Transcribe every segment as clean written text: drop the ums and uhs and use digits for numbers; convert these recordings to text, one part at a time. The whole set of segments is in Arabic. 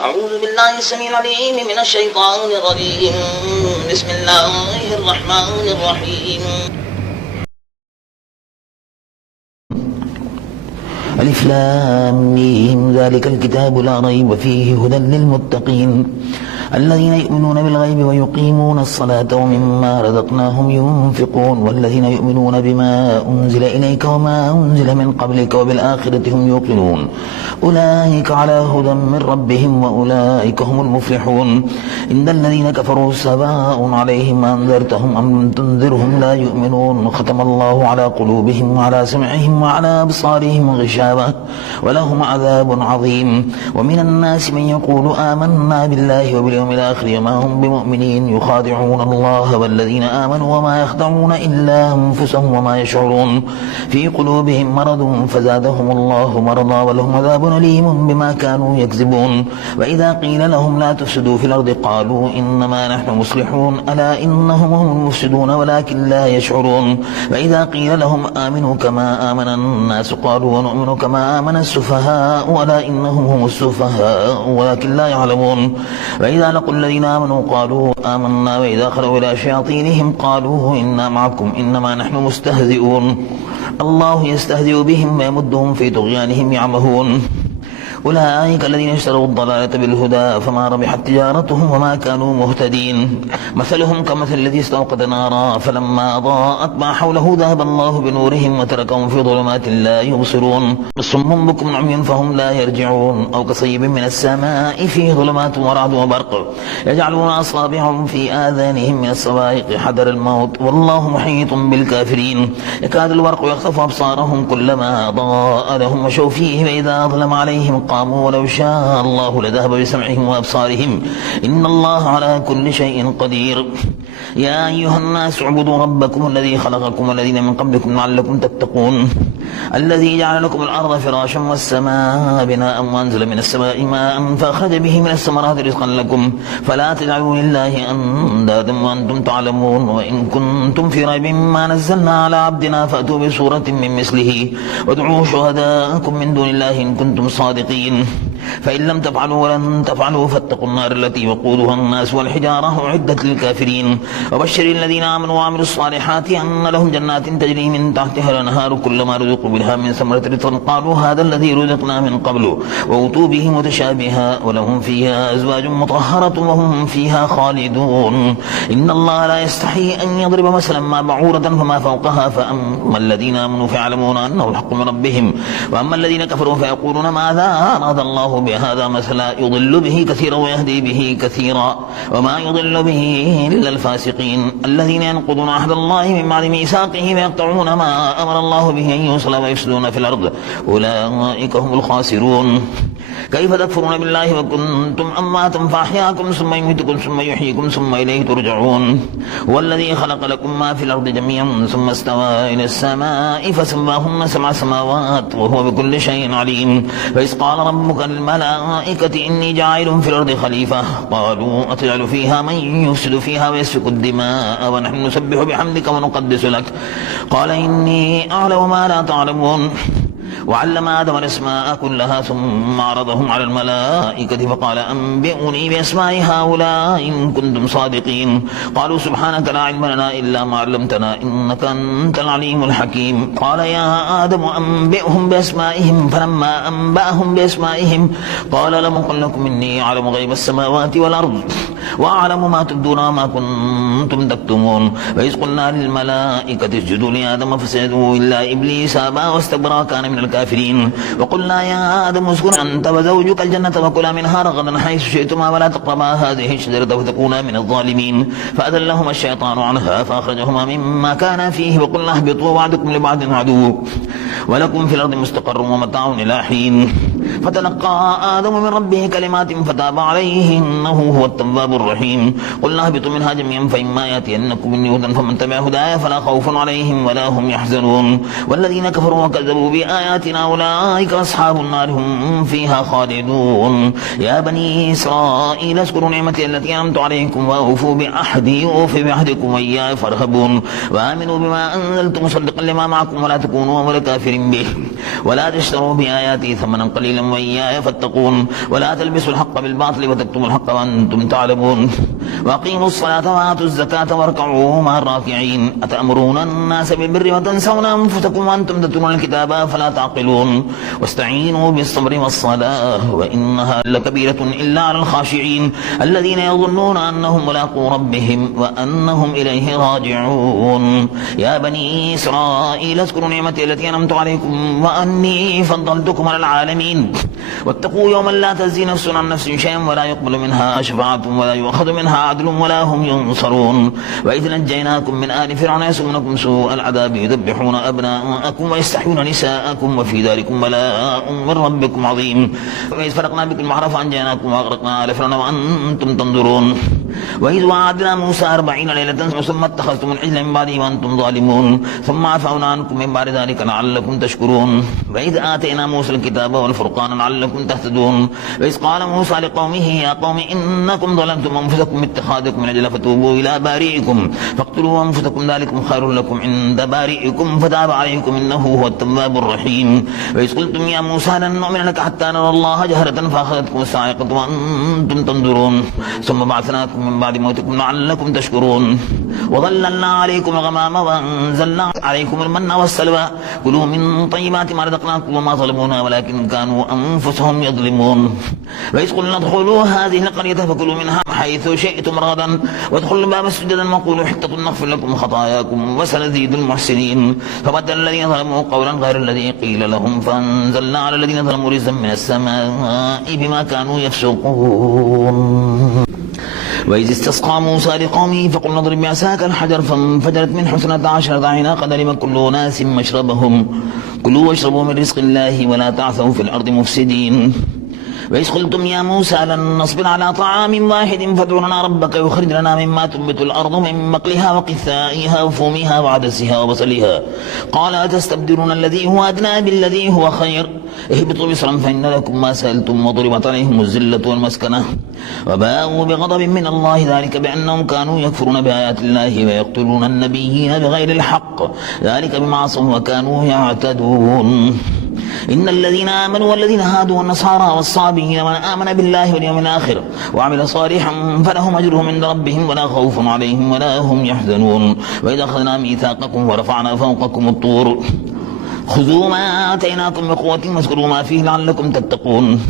أعوذ بالله السميع العليم من الشيطان الرجيم. بسم الله الرحمن الرحيم. ألف لام ميم ذلك الكتاب لا ريب فيه هدى للمتقين الذين يؤمنون بالغيب ويقيمون الصلاة ومما رزقناهم ينفقون والذين يؤمنون بما أنزل إليك وما أنزل من قبلك وبالآخرة هم يوقنون أولئك على هدى من ربهم وأولئك هم المفلحون إن الذين كفروا سواء عليهم أنذرتهم أم لم تنذرهم لا يؤمنون ختم الله على قلوبهم وعلى سمعهم وعلى أبصارهم غشاوة ولهم عذاب عظيم ومن الناس من يقول آمنا بالله وباليوم الآخر وما هم بمؤمنين يخادعون الله والذين آمنوا وما يخدعون إلا أنفسهم وما يشعرون في قلوبهم مرض فزادهم الله مرضا ولهم عذاب أليم بما كانوا يكذبون وإذا قيل لهم لا تفسدوا في الأرض قالوا إنما نحن مصلحون ألا إنهم هم المفسدون ولكن لا يشعرون وإذا قيل لهم آمنوا كما آمن الناس قالوا ونؤمن كما آمن السفهاء ألا إنهم هم السفهاء ولكن لا يعلمون وإذا لقوا الذين آمنوا قالوا آمنا وإذا خلوا إلى شياطينهم قالوا إنا معكم إنما نحن مستهزئون الله يستهزئ بهم ويمدهم في طغيانهم يعمهون أولئك الذين اشتروا الضلالة بالهدى فما ربحت تجارتهم وما كانوا مهتدين مثلهم كمثل الذي استوقد نارا فلما أضاءت ما حوله ذهب الله بنورهم وتركهم في ظلمات لا يبصرون صم بكم عمي فهم لا يرجعون أو كصيب من السماء فيه ظلمات ورعد وبرق يجعلون أصابعهم في آذانهم من الصواعق حذر الموت والله محيط بالكافرين يكاد البرق يخطف أبصارهم كلما أضاء لهم مشوا فيه وإذا أظلم عليهم قاموا ولو شاء الله لذهب بسمعهم وأبصارهم إن الله على كل شيء قدير يا أيها الناس اعبدوا ربكم الذي خلقكم والذين من قبلكم لعلكم تتقون الذي جعل لكم الأرض فراشا والسماء بناء وأنزل من السماء ماء فأخرج به من الثمرات رزقا لكم فلا تجعلوا لله أندادا وأنتم تعلمون وإن كنتم في ريب مما نزلنا على عبدنا فأتوا بسورة من مثله وادعوا شهداءكم من دون الله إن كنتم صادقين فإن لم تفعلوا ولن تفعلوا فاتقوا النار التي وقودها الناس والحجارة أعدت للكافرين وبشر الذين آمنوا وعملوا الصالحات أن لهم جنات تجري من تحتها الأنهار كلما رزقوا منها من ثمرة رزقا قالوا هذا الذي رزقنا من قبل وأوتوا به متشابها ولهم فيها أزواج مطهرة وهم فيها خالدون إن الله لا يستحي أن يضرب مثلا ما بعورة فما فوقها فأما الذين آمنوا فيعلمون أنه الحق من ربهم وأما الذين كفروا فيقولون ماذا أراد الله بهذا مثلا يضل به كثيرا ويهدي به كثيرا وما يضل به إلا الفاسقين الذين ينقضون عهد الله من بعد ميثاقه ويقطعون ما أمر الله به أن يوصل ويفسدون في الأرض أولئك هم الخاسرون كيف تكفرون بالله وكنتم أمواتا فأحياكم ثم يميتكم ثم يحييكم ثم إليه ترجعون هو الذي خلق لكم ما في الأرض جميعا ثم استوى إلى السماء فسواهن 7 سماوات وهو بكل شيء عليم فإذ قال ربك للملائكة إني جاعل في الأرض خليفة قالوا أتجعل فيها من يفسد فيها ويسفك الدماء ونحن نسبح بحمدك ونقدس لك قال إني أعلم ما لا تعلمون وعلم آدم الأسماء كلها ثم عرضهم على الملائكة فقال أنبئوني بأسماء هؤلاء إن كنتم صادقين قالوا سبحانك لا علم لنا إلا ما علمتنا إنك أنت العليم الحكيم قال يا آدم أنبئهم بأسمائهم فلما أنبأهم بأسمائهم قال لم أقل لكم إني أعلم غيب السماوات والأرض وأعلم ما تبدون وما كنتم تكتمون وإذ قلنا للملائكة اسجدوا لآدم فسجدوا إلا إبليس أبى واستكبر كان من الكافرين وقلنا يا آدم اسكن أنت وزوجك الجنة وكلا منها رغدا حيث شئتما ولا تقربا هذه الشجرة فتكونا من الظالمين فأذلهما الشيطان عنها فأخرجهما مما كانا فيه وقلنا اهبطوا بعضكم لبعض عدو ولكم في الأرض مستقر ومتاع إلى حين فتلقى آدم من ربه كلمات فتاب عليه إنه هو التواب الرحيم قلنا اهبطوا منها جميعا فإما يأتينكم مني هدى فمن تبع هداي فلا خوف عليهم ولا هم يحزنون والذين كفروا وكذبوا بآياتنا أولئك أصحاب النار هم فيها خالدون يا بني إسرائيل اذكروا نعمتي التي أنعمت عليكم وأوفوا بعهدي أوف بعهدكم وإياي فارهبون وآمنوا بما أنزلت مصدقا لما معكم ولا تكونوا أول كافر به ولا تشتروا بآياتي ثمنا قليلا قليلا وإياي فاتقون ولا تلبسوا الحق بالباطل وتكتموا الحق وأنتم تعلمون وأقيموا الصلاة وآتوا الزكاة واركعوا مع الراكعين أتأمرون الناس بالبر وتنسون أنفسكم وأنتم تتلون الكتاب فلا تعقلون واستعينوا بالصبر والصلاة وإنها لكبيرة إلا على الخاشعين الذين يظنون أنهم ملاقو ربهم وأنهم إليه راجعون يا بني إسرائيل اذكروا نعمتي التي أنعمت عليكم وأني فضلتكم على العالمين واتقوا يوما لا تجزي نفس عن نفس شيئا ولا يقبل منها شفاعة ولا يؤخذ منها عدل ولا هم ينصرون وإذ نجيناكم من آل فرعون يسومونكم سوء العذاب يذبحون أبناءكم ويستحيون نساءكم وفي ذلكم بلاء من ربكم عظيم وإذ فرقنا بكم البحر فأنجيناكم وأغرقنا آل فرعون وأنتم تنظرون وإذ وعدنا موسى 40 ليلة ثم اتخذتم العجل من بعده وأنتم ظالمون ثم عفونا عنكم من بعد ذلك لعلكم تشكرون وإذ آتينا موسى الكتاب والفرقان لعلكم تهتدون وإذ قال موسى لقومه يا قوم إنكم ظلمتم أنفسكم باتخاذكم العجل فتوبوا إلى بارئكم فاقتلوا أنفسكم ذلكم خير لكم عند بارئكم فتاب عليكم إنه هو التواب الرحيم وإذ قلتم يا موسى لن نؤمن لك حتى نرى الله جهرة فأخذتكم الصاعقة وأنتم تنظرون ثم بعثناكم من بعد موتكم لعلكم تشكرون وظللنا عليكم الغمام وأنزلنا عليكم المن والسلوى كلوا من طيبات ما رزقناكم وما ظلمونا ولكن كانوا أنفسهم يظلمون وإذ قلنا ادخلوا هذه القرية فكلوا منها حيث شئتم رغدا وادخلوا الباب سجدا وقولوا حطة نغفر لكم خطاياكم وسنزيد المحسنين فبدل الذين ظلموا قولا غير الذي قيل لهم فأنزلنا على الذين ظلموا رجزا من السماء بما كانوا يفسقون وإذ استسقى موسى لقومه فقلنا اضرب بعصاك الحجر فانفجرت منه 12 عينا قد علم كل أناس مشربهم كلوا واشربوا من رزق الله ولا تعثوا في الأرض مفسدين وإذ قلتم يا موسى لن نصبر على طعام واحد فادع لنا ربك يخرج لنا مما تنبت الأرض من بقلها وقثائها وفومها وعدسها وبصلها قال أتستبدلون الذي هو أدنى بالذي هو خير اهبطوا مصرا فإن لكم ما سألتم وضربت عليهم الذلة والمسكنة وباءوا بغضب من الله ذلك بأنهم كانوا يكفرون بآيات الله ويقتلون النبيين بغير الحق ذلك بما عصوا وكانوا يعتدون إن الذين آمنوا والذين هادوا والنصارى والصابئين من آمن بالله واليوم الآخر وعمل صالحا فلهم أجرهم عند ربهم ولا خوف عليهم ولا هم يحزنون وإذا أخذنا ميثاقكم ورفعنا فوقكم الطور خذوا ما آتيناكم بقوة واذكروا ما فيه لعلكم تتقون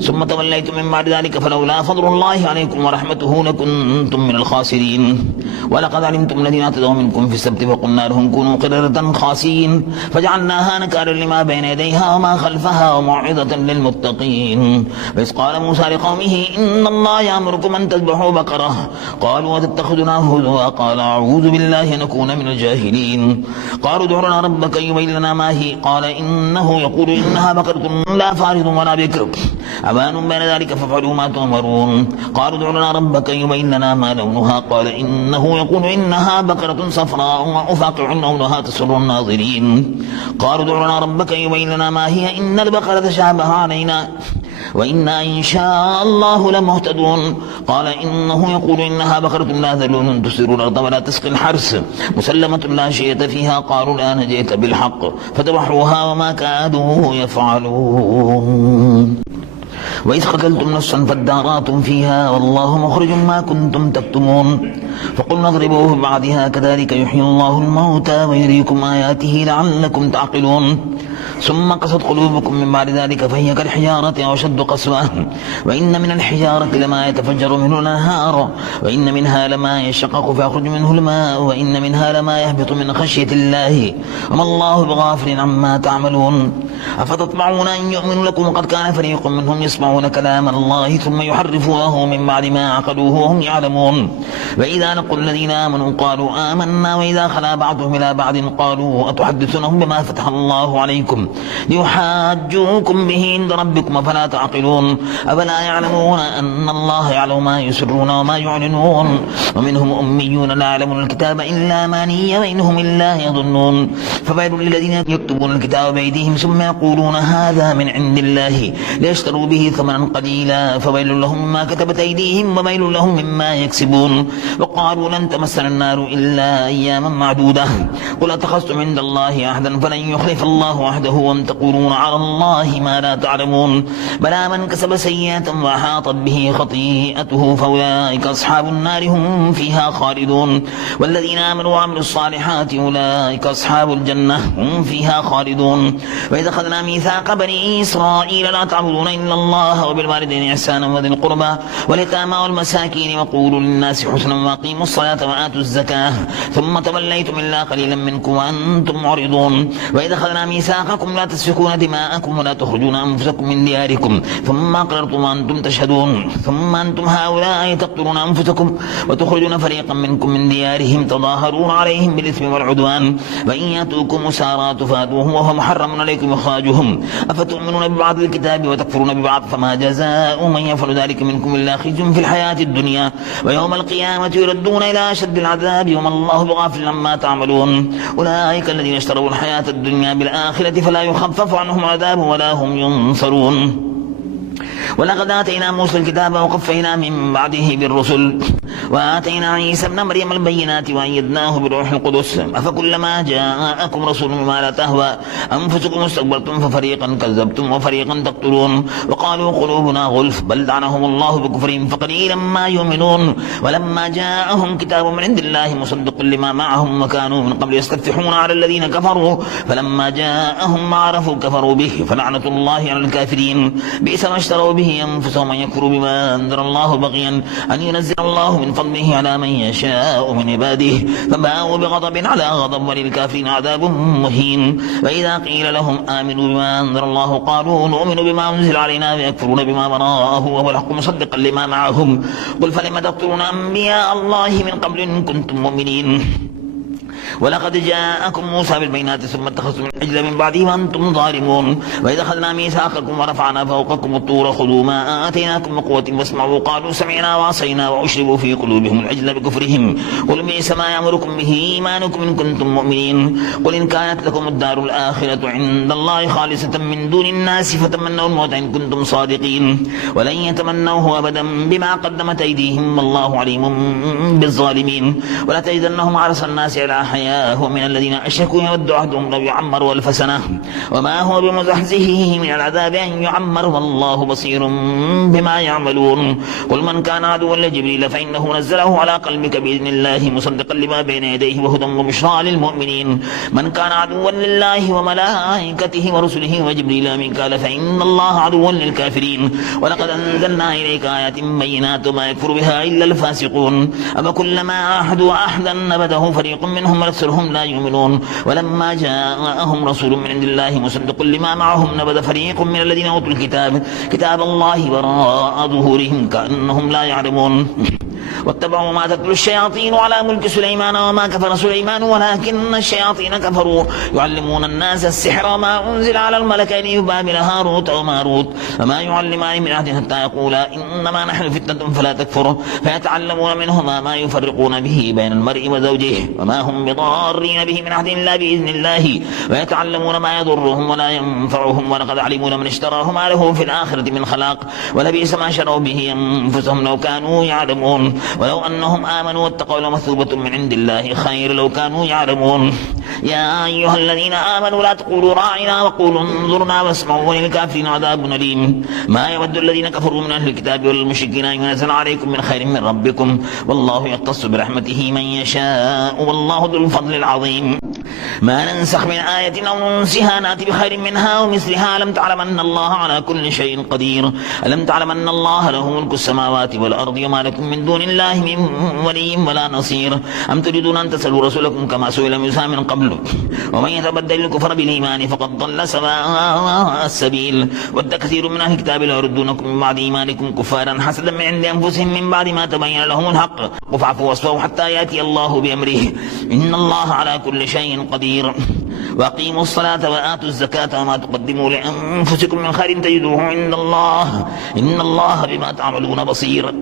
ثم توليتم من بعد ذلك فلولا فضل الله عليكم ورحمته لكنتم من الخاسرين ولقد علمتم الذين اعتدوا منكم في السبت فقلنا لهم كونوا قردة خاسئين فجعلناها نكالا لما بين يديها وما خلفها وموعظة للمتقين وإذ قال موسى لقومه إن الله يأمركم أن تذبحوا بقرة قالوا وتتخذنا هزوا قال أعوذ بالله أن نكون من الجاهلين قالوا ادع لنا ربك يبين لنا ما هي قال إنه يقول إنها بقرة لا فارض ولا بكر أبان بين ذلك فافعلوا ما تؤمرون قالوا ادع لنا ربك يبين لنا ما لونها قال إنه يقول إنها بقرة صفراء وأفاقع لونها تسر الناظرين قالوا ادع لنا ربك يبين لنا ما هي إن البقرة تشابه علينا وإنا إن شاء الله لمهتدون قال إنه يقول إنها بقرة لا ذلول تسر الأرض ولا تسقي الحرث مسلمة لا شية فيها قالوا الآن جئت بالحق فذبحوها وما كادوا يفعلون وإذ قتلتم نفسا فادارأتم فيها والله مخرج ما كنتم تكتمون فقلنا اضربوه ببعضها كذلك يحيي الله الموتى ويريكم آياته لعلكم تعقلون ثم قست قلوبكم من بعد ذلك فهي كالحجارة أو أشد قسوة وإن من الحجارة لما يتفجر منه الأنهار وإن منها لما يشقق فيخرج منه الماء وإن منها لما يهبط من خشية الله وما الله بغافل عما تعملون أفتطمعون أن يؤمنوا لكم وقد كان فريق منهم يسمعون كلام الله ثم يحرفونه من بعد ما عقلوه وهم يعلمون وإذا لقوا الذين آمنوا قالوا آمنا وإذا خلا بعضهم إلى بعض قالوا أتحدثونهم بما فتح الله عليكم ليحاجوكم به عند ربكم فلا تعقلون أفلا يعلمون أن الله يعلم ما يسرون وما يعلنون ومنهم أميون لا يعلمون الكتاب إلا أماني وإنهم إلا يظنون فويل للذين يكتبون الكتاب بأيديهم ثم ويقولون هذا من عند الله ليشتروا به ثمنا قليلا فويل لهم مما كتبت أيديهم وويل لهم مما يكسبون وقالوا لن تمسنا النار إلا أياما معدودة قل أتخذتم عند الله عهدا فلن يخلف الله عهده وأم تقولون على الله ما لا تعلمون بلى من كسب سيئة وأحاطت به خطيئته فأولئك أصحاب النار هم فيها خالدون والذين آمنوا وعملوا الصالحات أولئك أصحاب الجنة هم فيها خالدون وإذا أخذنا ميثاق بني إسرائيل لا تعبدون إلا الله وبالوالدين إحسانا وذي القربى واليتامى والمساكين وقولوا للناس حسنا وأقيموا الصلاة وآتوا الزكاة ثم توليتم إلا قليلا منكم وأنتم معرضون وإذا أخذنا ميثاقكم لا تسفكون دماءكم ولا تخرجون أنفسكم من دياركم ثم أقررتم وأنتم تشهدون ثم أنتم هؤلاء تقتلون أنفسكم وتخرجون فريقا منكم من ديارهم تظاهرون عليهم بالإثم والعدوان وإن يأتوكم أسارى تفادوهم وهو محرم عليكم إخراجهم أفتؤمنون ببعض الكتاب وتكفرون ببعض فما جزاء من يفعل ذلك منكم إلا خزي في الحياة الدنيا ويوم القيامة يردون إلى أشد العذاب وما الله بغافل عما تعملون أولئك الذين اشتروا الحياة الدنيا بالآخرة فلا يخفف عنهم العذاب ولا هم ينصرون ولقد آتينا موسى الكتاب وقفينا من بعده بالرسل وآتينا عيسى ابن مريم البينات وأيدناه بروح القدس أفكلما جاءكم رسول بما لا تهوى أنفسكم استكبرتم ففريقا كذبتم وفريقا تقتلون وقالوا قلوبنا غلف بل لعنهم الله بكفرهم فقليلا ما يؤمنون ولما جاءهم كتاب من عند الله مصدق لما معهم وكانوا من قبل يستفتحون على الذين كفروا فلما جاءهم ما عرفوا كفروا به فلعنة الله على الكافرين بئس ما اشتروا به أنفسهم أن يكفروا بما أنزل الله بغيا أن ينزل الله من فضله على من يشاء من عباده فباءوا بغضب على غضب وللكافرين عذاب مهين وإذا قيل لهم آمنوا بما أنزل الله قالوا نؤمن بما أنزل علينا ويكفرون بما وراءه وهو الحق مصدقا لما معهم قل فلم تقتلون أنبياء الله من قبل إن كنتم مؤمنين ولقد جاءكم موسى بالبينات ثم اتخذتم العجل من بعده وأنتم ظالمون وإذا أخذنا ميثاقكم ورفعنا فوقكم الطور خذوا ما آتيناكم بقوة واسمعوا قالوا سمعنا وعصينا وأشربوا في قلوبهم العجل بكفرهم قل بئس ما يأمركم به إيمانكم إن كنتم مؤمنين قل إن كانت لكم الدار الآخرة عند الله خالصة من دون الناس فتمنوا الموت إن كنتم صادقين ولن يتمنوه أبدا بما قدمت أيديهم والله عليم بالظالمين ولا تجدنهم أحرص الناس على حياة ومن الذين أشركوا يود أحدهم لو يعمر ألف سنة وما هو بمزحزحه من العذاب أن يعمر والله بصير بما يعملون قل من كان عدوا لجبريل فإنه نزله على قلبك بإذن الله مصدقا لما بين يديه وهدى وبشرى للمؤمنين من كان عدوا لله وملائكته ورسله وجبريل وميكال فإن الله عدو للكافرين ولقد أنزلنا إليك آيات بينات وما يكفر بها إلا الفاسقون أفكلما عاهدوا عهدا نبذه فريق منهم أكثرهم لا يؤمنون ولما جاءهم رسول من عند الله مصدق لما معهم نبذ فريق من الذين أوتوا الكتاب كتاب الله وراء ظهورهم كأنهم لا يعلمون واتبعوا ما تتلو الشياطين على ملك سليمان وما كفر سليمان ولكن الشياطين كفروا يعلمون الناس السحر وما أنزل على الملكين ببابل هاروت وماروت وما يعلمان من أحد حتى يقولا إنما نحن فتنة فلا تكفر فيتعلمون منهما ما يفرقون به بين المرء وزوجه وما هم بضارين به من أحد إلا بإذن الله ويتعلمون ما يضرهم ولا ينفعهم ولقد علموا لمن اشتراه ما له في الآخرة من خلاق ولبئس ما شروا به أنفسهم لو كانوا يعلمون ولو أنهم آمنوا واتقوا لمثوبة من عند الله خير لو كانوا يعلمون يا أيها الذين آمنوا لا تقولوا راعنا وقولوا انظرنا واسمعوا وللكافرين عذاب أليم ما يود الذين كفروا من أهل الكتاب والمشركين أن ينزل عليكم من خير من ربكم والله يختص برحمته من يشاء والله ذو الفضل العظيم ما ننسخ من آية أو ننسها نأتي بخير منها ومثلها ألم تعلم أن الله على كل شيء قدير ألم تعلم أن الله له ملك السماوات والأرض وما لكم من دون الله من ولي ولا نصير أم تريدون أن تسألوا رسولكم كما سئل موسى من قبل ومن يتبدل الكفر بالإيمان فقد ضل سواء السبيل ود كثير من أهل الكتاب لا يردونكم من بعد إيمانكم كفارا حسدا من عند أنفسهم من بعد ما تبين لهم الحق فاعفوا واصفحوا حتى يأتي الله بأمره إن الله على كل شيء قدير وأقيموا الصلاة وآتوا الزكاة وما تقدموا لأنفسكم من خير تجدوه عند الله إن الله بما تعملون بصير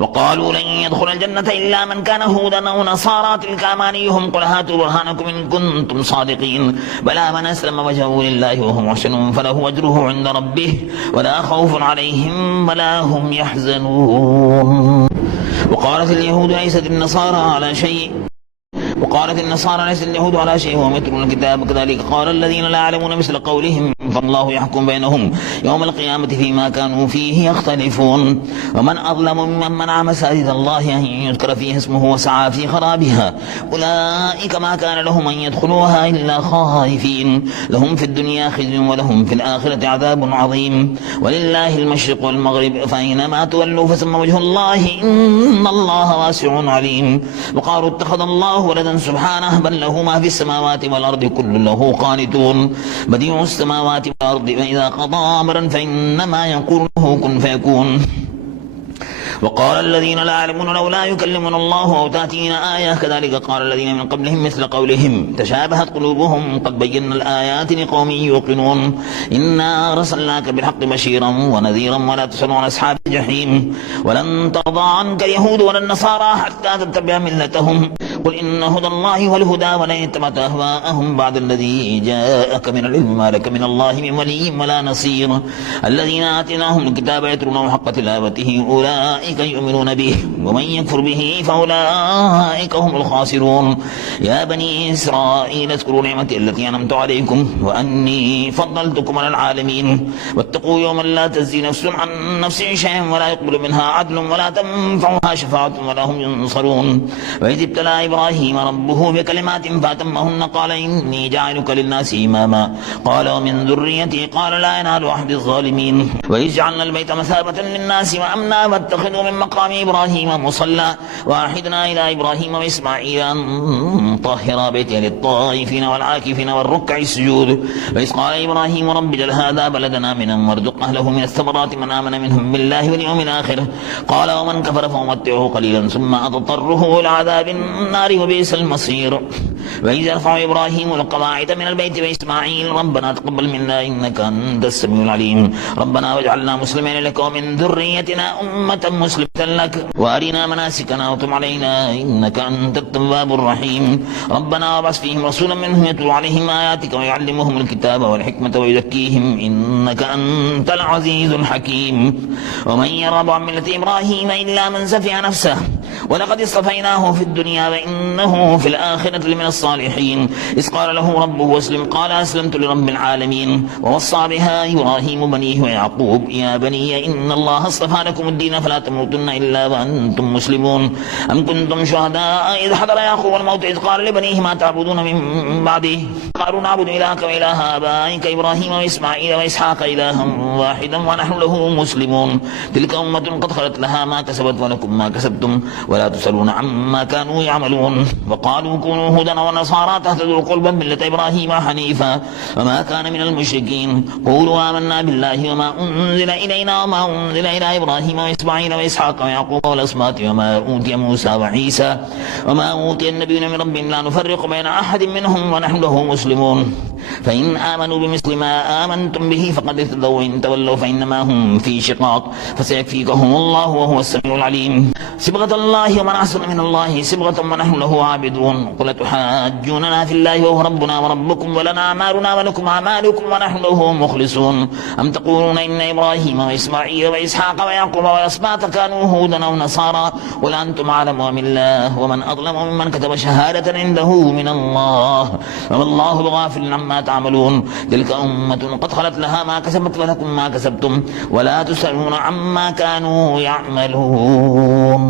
وقالوا لن يدخل الجنة إلا من كان هودا أو نصارى تلك أمانيهم قل هاتوا برهانكم إن كنتم صادقين بلى من أسلم وجهه لله وهو محسن فله أجره عند ربه ولا خوف عليهم ولا هم يحزنون. وقالت اليهود ليست النصارى على شيء على شيء وهم يتلون الكتاب كذلك قال الذين لا يعلمون مثل قولهم فالله يحكم بينهم يوم القيامة فيما كانوا فيه يختلفون. ومن أظلم ممن منع مساجد الله أن يذكر فيها اسمه وسعى في خرابها أولئك ما كان لهم أن يدخلوها إلا خائفين لهم في الدنيا خزي ولهم في الآخرة عذاب عظيم. ولله المشرق والمغرب فأينما تولوا فثم وجه الله إن الله واسع عليم. وقالوا اتخذ الله ولدا سبحانه بل له ما في السماوات والأرض كل له قانتون بديع السماوات والأرض فإذا قضى أمرا فإنما يقول له كن فيكون. وقال الذين لا يعلمون لولا يكلمنا الله أو تأتينا آية كذلك قال الذين من قبلهم مثل قولهم تشابهت قلوبهم قد بينا الآيات لقوم يوقنون إنا أرسلناك بالحق بشيرا ونذيرا ولا تسأل عن أصحاب الجحيم ولن ترضى عنك اليهود ولا النصارى حتى تتبع ملتهم قل إن هدى الله هو الهدى ولن اتبعت أهواءهم بعد الذي جاءك من العلم ما لك من الله من ولي ولا نصير. الذين آتيناهم الكتاب يتلونه حق تلاوته أولئك يؤمنون به ومن يكفر به فأولئك هم الخاسرون. يا بني إسرائيل اذكروا نعمتي التي أنعمت عليكم وأني فضلتكم على العالمين واتقوا يوما لا تجزي نفس عن نفس شيئا ولا يقبل منها عدل ولا تنفعها شفاعة ولا هم ينصرون. وإذ ابتلى إبراهيم ربه بكلمات فأتمهن قال إني جاعلك للناس إماما قال ومن ذريتي قال لا ينال أحد الظالمين. وإذ جعلنا البيت مثابة للناس وأمنا واتخذوا من مقام إبراهيم مصلى وأعهدنا إلى إبراهيم وإسماعيل أن طهر بيتي للطائفين والعاكفين والركع السجود. وإذ قال إبراهيم رب اجعل هذا بلدنا آمنا وارزق أهله من الثمرات من آمن منهم بالله واليوم الآخر قال ومن كفر فأمتعه قليلا ثم أضطره إلى عذاب النار وبئس المصير. وإذ يرفع إبراهيم القواعد من البيت وإسماعيل ربنا تقبل منا إنك أنت السميع العليم ربنا واجعلنا مسلمين لك ومن ذريتنا أمة مسلمة لك وأرنا مناسكنا وتب علينا إنك أنت التواب الرحيم. ربنا وابعث فيهم رسولا منهم يتلو عليهم آياتك ويعلمهم الكتاب والحكمة ويزكيهم إنك أنت العزيز الحكيم. ومن يرغب عن ملة إبراهيم إلا من سفه نفسه ولقد اصطفيناه في الدنيا وإنه في الآخرة لمن الصالحين. إذ قال له ربه واسلم قال أسلمت لرب العالمين. ووصى بها إبراهيم بنيه ويعقوب يا بني إن الله اصطفى لكم الدين فلا تموتن إلا وأنتم مسلمون. أم كنتم شهداء إذ حضر يعقوب الموت إذ قال لبنيه ما تعبدون من بعده قالوا نعبد إلهك وإله آبائك إبراهيم وإسماعيل وإسحاق إلها واحدا ونحن له مسلمون. تلك أمة قد خلت لها ما كسبت ولكم ما كسبتم ولا تسألون عما كانوا يعملون. وقالوا كونوا هدى ونصارى تهتدوا قل بل ملة إبراهيم حنيفا وما كان من المشركين قولوا آمنا بالله وما أنزل إلينا وما أنزل إلى إبراهيم وإسماعيل وإسحاق ويعقوب والأسباط وما أوتي موسى وعيسى وما أوتي النبيون من ربهم لا نفرق بين أحد منهم ونحن له مسلمون. فإن آمنوا بمثل ما آمنتم به فقد اهتدوا وإن تولوا فإنما هم في شقاق فسيكفيكهم الله وهو السميع العليم. صبغة الله ومن أحسن من الله صبغة ونحن له عابدون. قل تحاجوننا في الله وهو ربنا وربكم ولنا أعمالنا ولكم أعمالكم ونحن له مخلصون. أم تقولون إن إبراهيم وإسماعيل وإسحاق ويعقوب والأسباط كانوا هودا أو نصارى قل أنتم أعلم أم الله ومن أظلم ممن كتب شهادة عنده من الله والله بغافل عما تعملون. تلك أمة قد خلت لها ما كسبت ولكم ما كسبتم ولا تسألون عما كانوا يعملون.